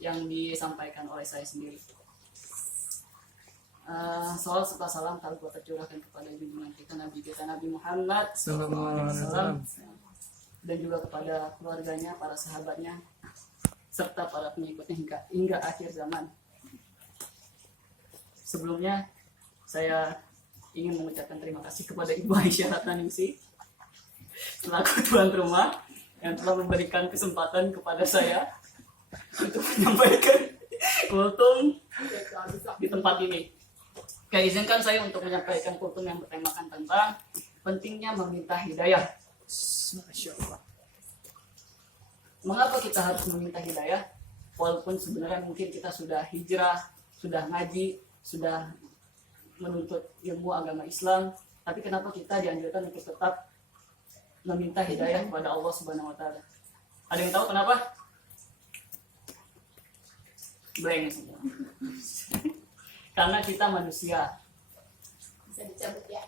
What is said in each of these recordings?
yang disampaikan oleh saya sendiri. Salawat serta salam telah tercurahkan kepada junjungan kita Nabi Muhammad SAW, dan juga kepada keluarganya, para sahabatnya, serta para pengikutnya hingga akhir zaman. Sebelumnya saya ingin mengucapkan terima kasih kepada Ibu Aisyah Ratnaningsih selaku tuan rumah yang telah memberikan kesempatan kepada saya untuk menyampaikan kultum di tempat ini. Izinkan saya untuk menyampaikan kultum yang bertemakan tentang pentingnya meminta hidayah. Masya Allah. Mengapa kita harus meminta hidayah? Walaupun sebenarnya mungkin kita sudah hijrah, sudah ngaji, sudah menuntut ilmu agama Islam, tapi kenapa kita dianjurkan untuk tetap meminta hidayah kepada Allah Subhanahu wa Ta'ala? Ada yang tahu kenapa? Blank semua. Karena kita manusia. Bisa dicabut ya?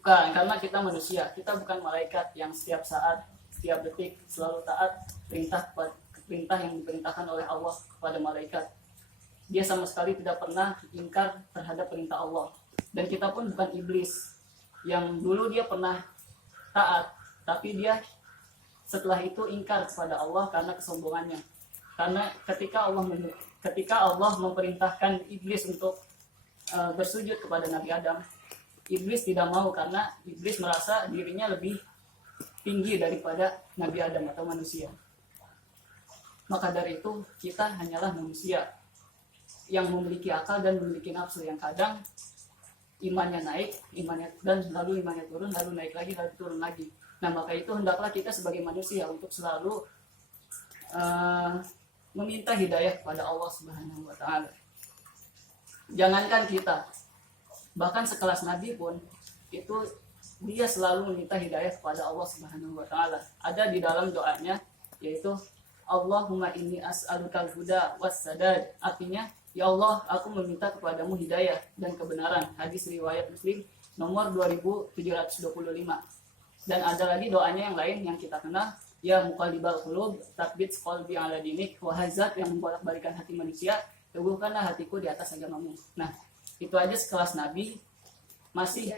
Bukan, karena kita manusia. Kita bukan malaikat yang setiap saat, setiap detik selalu taat perintah yang diperintahkan oleh Allah kepada malaikat. Dia sama sekali tidak pernah ingkar terhadap perintah Allah. Dan kita pun bukan iblis yang dulu dia pernah taat, tapi dia setelah itu ingkar kepada Allah karena kesombongannya. Karena ketika Allah memerintahkan iblis untuk bersujud kepada Nabi Adam, iblis tidak mau karena iblis merasa dirinya lebih tinggi daripada Nabi Adam atau manusia. Maka dari itu kita hanyalah manusia yang memiliki akal dan memiliki nafsu yang kadang imannya naik, lalu imannya turun, lalu naik lagi, lalu turun lagi. Nah, maka itu hendaklah kita sebagai manusia untuk selalu meminta hidayah kepada Allah Subhanahu wa Ta'ala. Jangankan kita, bahkan sekelas Nabi pun itu dia selalu meminta hidayah kepada Allah Subhanahu wa Ta'ala. Ada di dalam doanya, yaitu Allahumma inni as'alukal huda wassadad. Artinya, ya Allah, aku meminta kepadamu hidayah dan kebenaran. Hadis riwayat Muslim nomor 2725. Dan ada lagi doanya yang lain yang kita kenal, ya muqallibal qulub tatsbit qalbi ala dinik, wahai zat yang membolak-balikan hati manusia, teguhkanlah hatiku di atas agamamu. Nah, itu aja sekelas Nabi masih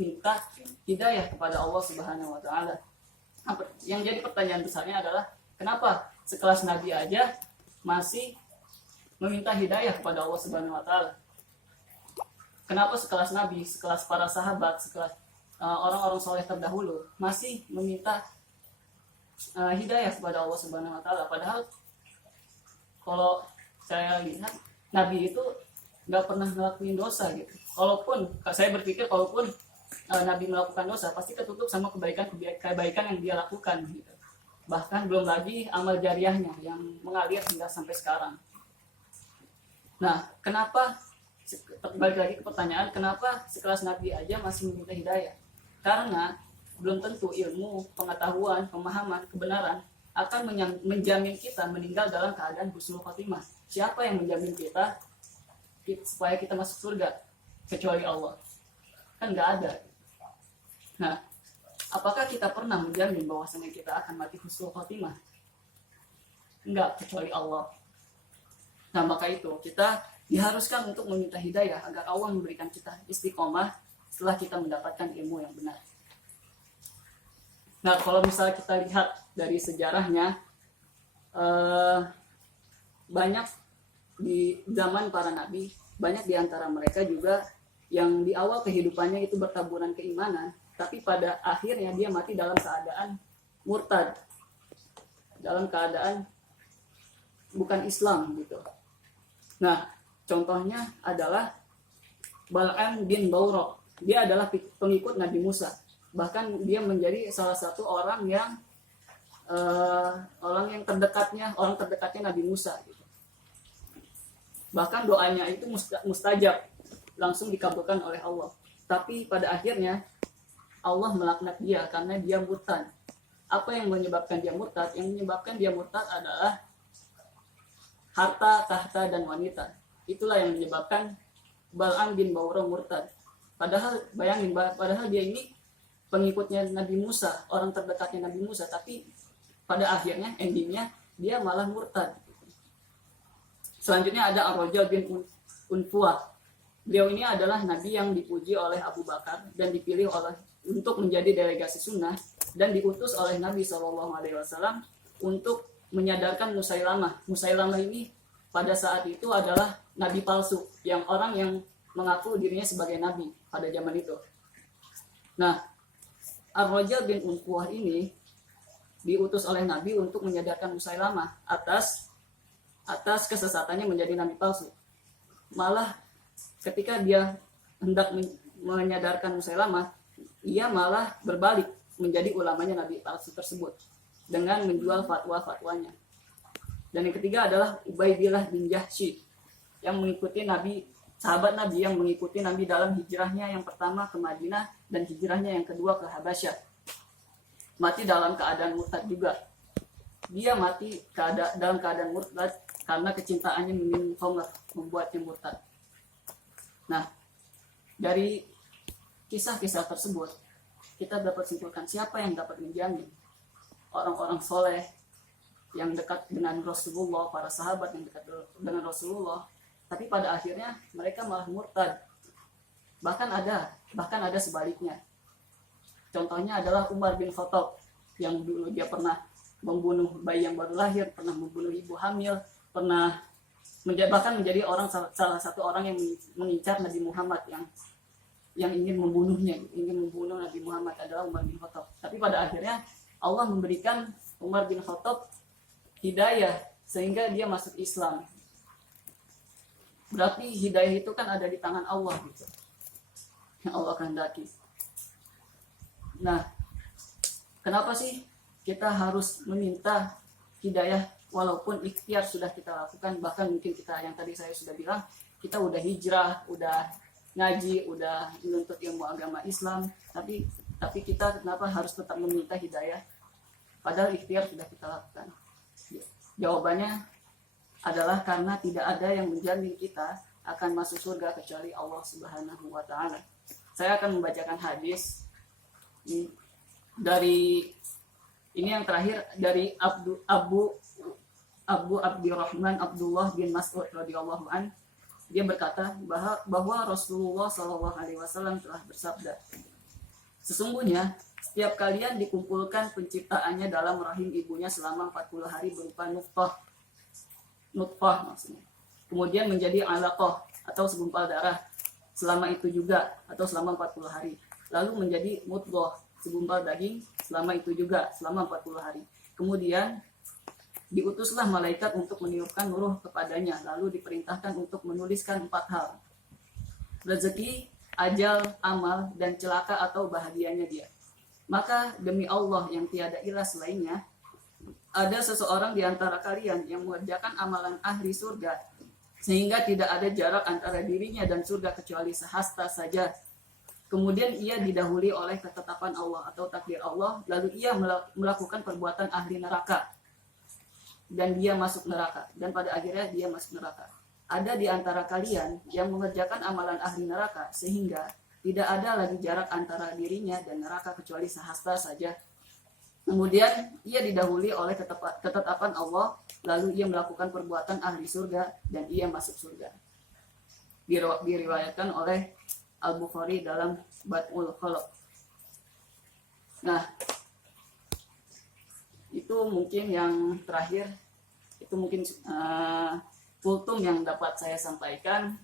minta hidayah kepada Allah Subhanahu wa Ta'ala. Yang jadi pertanyaan besarnya adalah kenapa sekelas Nabi aja masih meminta hidayah kepada Allah Subhanahu wa Ta'ala? Kenapa sekelas Nabi, sekelas para sahabat, sekelas orang-orang soleh terdahulu masih meminta hidayah kepada Allah Subhanahu wa Ta'ala? Padahal kalau saya lihat Nabi itu nggak pernah ngelakuin dosa gitu. Saya berpikir kalaupun Nabi melakukan dosa pasti ketutup sama kebaikan yang dia lakukan gitu. Bahkan belum lagi amal jariahnya yang mengalir hingga sampai sekarang. Nah, kenapa balik lagi ke pertanyaan, kenapa sekelas Nabi aja masih meminta hidayah? Karena belum tentu ilmu, pengetahuan, pemahaman, kebenaran akan menjamin kita meninggal dalam keadaan husnul khotimah. Siapa yang menjamin kita supaya kita masuk surga kecuali Allah? Kan nggak ada. Nah, apakah kita pernah menjamin bahwasanya kita akan mati husnul khotimah? Enggak, kecuali Allah. Nah, maka itu kita diharuskan untuk meminta hidayah agar Allah memberikan kita istiqomah setelah kita mendapatkan ilmu yang benar. Nah, kalau misalnya kita lihat dari sejarahnya, banyak di zaman para nabi, banyak di antara mereka juga yang di awal kehidupannya itu bertaburan keimanan, tapi pada akhirnya dia mati dalam keadaan murtad, dalam keadaan bukan Islam gitu. Nah, contohnya adalah Bal'am bin Bawra. Dia adalah pengikut Nabi Musa. Bahkan dia menjadi salah satu orang yang terdekatnya Nabi Musa gitu. Bahkan doanya itu mustajab, langsung dikabulkan oleh Allah. Tapi pada akhirnya Allah melaknat dia karena dia murtad. Apa yang menyebabkan dia murtad? Yang menyebabkan dia murtad adalah harta, tahta, dan wanita. Itulah yang menyebabkan Bal'am bin Bawra murtad. Padahal bayangin, padahal dia ini pengikutnya Nabi Musa, orang terdekatnya Nabi Musa, tapi pada akhirnya, endingnya dia malah murtad. Selanjutnya ada Ar-Raja bin Unfuah. Beliau ini adalah nabi yang dipuji oleh Abu Bakar dan dipilih untuk menjadi delegasi sunnah dan diutus oleh Nabi SAW untuk menyadarkan Musailamah. Musailamah ini pada saat itu adalah nabi palsu, yang orang yang mengaku dirinya sebagai nabi pada zaman itu. Nah, Ar-Raja bin Unfuah ini diutus oleh Nabi untuk menyadarkan Musailamah atas kesesatannya menjadi nabi palsu. Malah ketika dia hendak menyadarkan Musailamah, ia malah berbalik menjadi ulamanya nabi palsu tersebut dengan menjual fatwa-fatwanya. Dan yang ketiga adalah Ubaidillah bin Jahsy yang mengikuti sahabat Nabi yang mengikuti Nabi dalam hijrahnya yang pertama ke Madinah dan hijrahnya yang kedua ke Habasyah. Mati dalam keadaan murtad juga. Dia mati dalam keadaan murtad karena kecintaannya minum khamr membuatnya murtad. Nah, dari kisah-kisah tersebut kita dapat simpulkan siapa yang dapat menjamin orang-orang soleh yang dekat dengan Rasulullah, para sahabat yang dekat dengan Rasulullah, tapi pada akhirnya mereka malah murtad. Bahkan ada sebaliknya. Contohnya adalah Umar bin Khattab yang dulu dia pernah membunuh bayi yang baru lahir, pernah membunuh ibu hamil, pernah bahkan menjadi salah satu orang yang mengincar Nabi Muhammad yang ingin membunuh Nabi Muhammad adalah Umar bin Khattab. Tapi pada akhirnya Allah memberikan Umar bin Khattab hidayah sehingga dia masuk Islam. Berarti hidayah itu kan ada di tangan Allah gitu, yang Allah kehendaki. Nah, kenapa sih kita harus meminta hidayah walaupun ikhtiar sudah kita lakukan? Bahkan mungkin kita yang tadi saya sudah bilang, kita udah hijrah, udah ngaji, udah menuntut ilmu agama Islam, tapi kita kenapa harus tetap meminta hidayah padahal ikhtiar sudah kita lakukan? Jawabannya adalah karena tidak ada yang menjamin kita akan masuk surga kecuali Allah Subhanahu wa taala. Saya akan membacakan hadis dari ini yang terakhir dari Abu Abdurrahman Abdullah bin Mas'ud radhiyallahu an. Dia berkata bahwa Rasulullah SAW telah bersabda, sesungguhnya setiap kalian dikumpulkan penciptaannya dalam rahim ibunya selama 40 hari berupa nutfah maksudnya. Kemudian menjadi alaqah atau segumpal darah selama itu juga atau selama 40 hari. Lalu menjadi mudghah, segumpal daging selama itu juga selama 40 hari. Kemudian diutuslah malaikat untuk meniupkan ruh kepadanya, lalu diperintahkan untuk menuliskan 4 hal. Rezeki, ajal, amal, dan celaka atau bahagianya dia. Maka demi Allah yang tiada ilah selainnya, ada seseorang di antara kalian yang mengerjakan amalan ahli surga, sehingga tidak ada jarak antara dirinya dan surga kecuali sehasta saja. Kemudian ia didahului oleh ketetapan Allah atau takdir Allah, lalu ia melakukan perbuatan ahli neraka, dan dia masuk neraka, dan pada akhirnya dia masuk neraka. Ada di antara kalian yang mengerjakan amalan ahli neraka, sehingga tidak ada lagi jarak antara dirinya dan neraka kecuali sehasta saja. Kemudian ia didahului oleh ketetapan Allah, lalu ia melakukan perbuatan ahli surga dan ia masuk surga. Diriwayatkan oleh Al-Bukhari dalam Bad'ul Khalq. Nah, itu mungkin yang terakhir, itu mungkin kultum yang dapat saya sampaikan.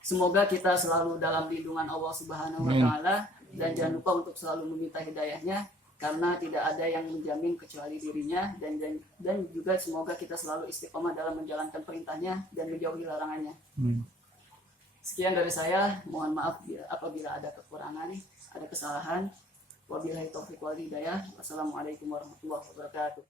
Semoga kita selalu dalam lindungan Allah Subhanahu wa taala, dan jangan lupa untuk selalu meminta hidayahnya karena tidak ada yang menjamin kecuali dirinya, dan juga semoga kita selalu istiqomah dalam menjalankan perintahnya dan menjauhi larangannya. Sekian dari saya, mohon maaf apabila ada kekurangan, ada kesalahan. Wabillahi taufiq wal hidayah. Wassalamualaikum warahmatullahi wabarakatuh.